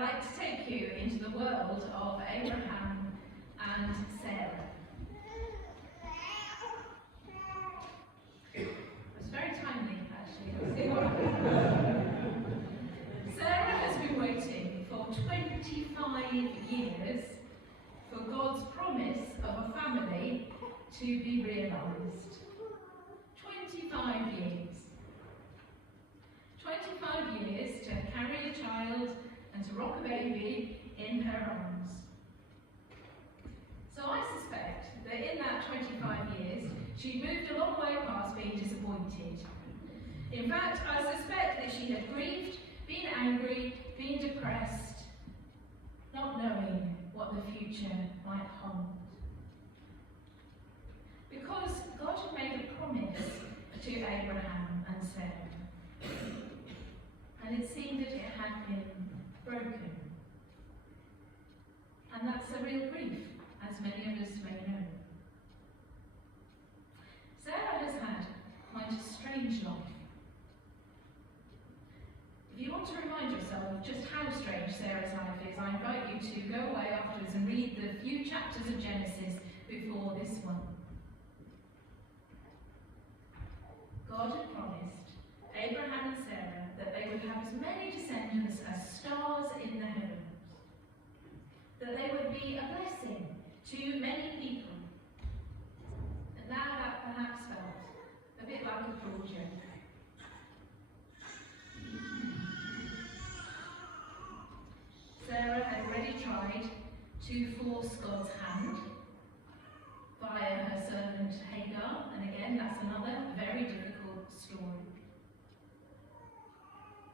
like to take you into the world of Abraham and Sarah. It was very timely, actually. Sarah has been waiting for 25 years for God's promise of a family to be realised. 25 years. 25 years to carry a child and to rock a baby in her arms. So I suspect that in that 25 years, she moved a long way past being disappointed. In fact, I suspect that she had grieved, been angry, been depressed, not knowing what the future might hold. Because God had made a promise to Abraham and Sarah, and it seemed that it had been broken. And that's a real grief, as many of us may know. Sarah has had quite a strange life. If you want to remind yourself of just how strange Sarah's life is, I invite you to go away afterwards and read the few chapters of Genesis before this one. God had promised Abraham and Sarah that they would have as many descendants as stars in the heavens, that they would be a blessing to many people. And now that perhaps felt a bit like a cruel joke. Sarah had already tried to force God's hand via her servant Hagar, and again that's another very difficult story.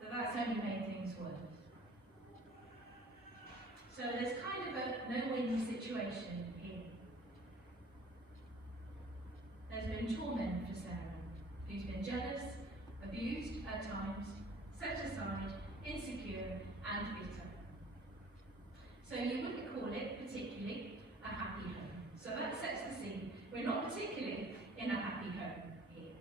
But that's only made things worse. So there's kind of a no-win situation here. There's been torment for Sarah, who's been jealous, abused at times, set aside, insecure and bitter. So you wouldn't call it particularly a happy home. So that sets the scene. We're not particularly in a happy home here.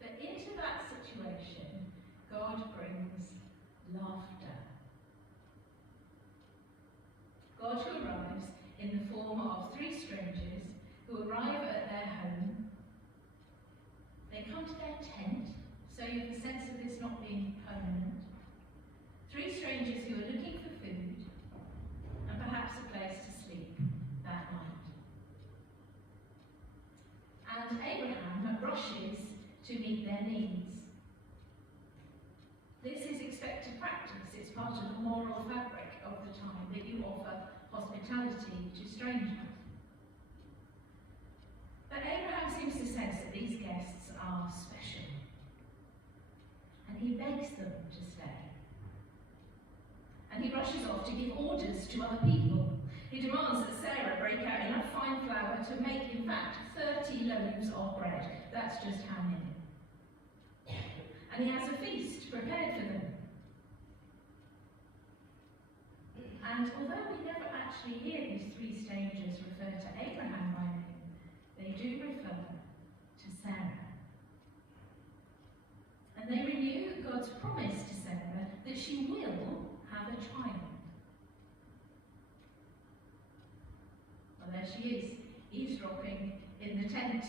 But into that situation, God brings laughter. God who arrives in the form of three strangers who arrive at their home. They come to their tent, so you have a sense of this not being permanent. Three strangers who are looking for food and perhaps a place to sleep that night. And Abraham rushes to meet their needs. This is expected practice. It's part of the moral fabric of the time that you offer hospitality to strangers. But Abraham seems to sense that these guests are special. And he begs them to stay. And he rushes off to give orders to other people. He demands that Sarah break out enough fine flour to make, in fact, 30 loaves of bread. That's just how many. And he has a feast prepared for them. And although we never actually hear these three strangers refer to Abraham by name, they do refer to Sarah. And they renew God's promise to Sarah that she will have a child. Well, there she is, eavesdropping in the tent.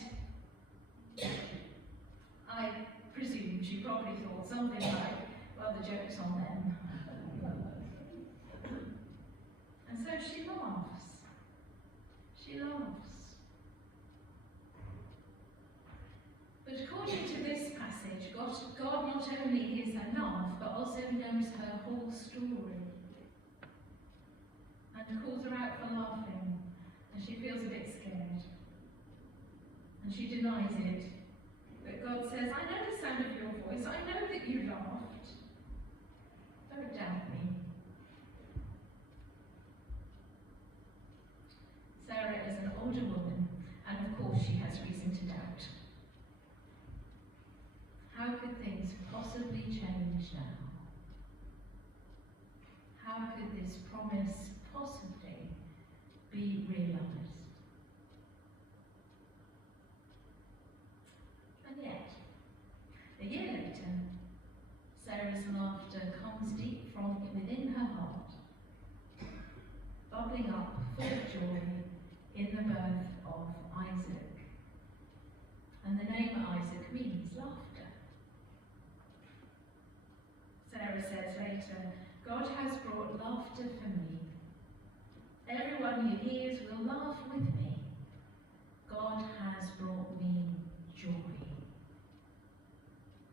I presume she probably thought something like, well, the joke's on them. And so she laughs. She laughs. But according to this passage, God not only hears her laugh, but also knows her whole story. And calls her out for laughing, and she feels a bit scared. And she denies it. But God says, I know the sound of your voice, I know that you laughed. Don't doubt me. Sarah is an older woman, and of course she has reason to doubt. How could things possibly change now? How could this promise possibly be realised? And yet, a year later, Sarah's laughter comes in the birth of Isaac. And the name Isaac means laughter. Sarah says later, God has brought laughter for me. Everyone who hears will laugh with me. God has brought me joy.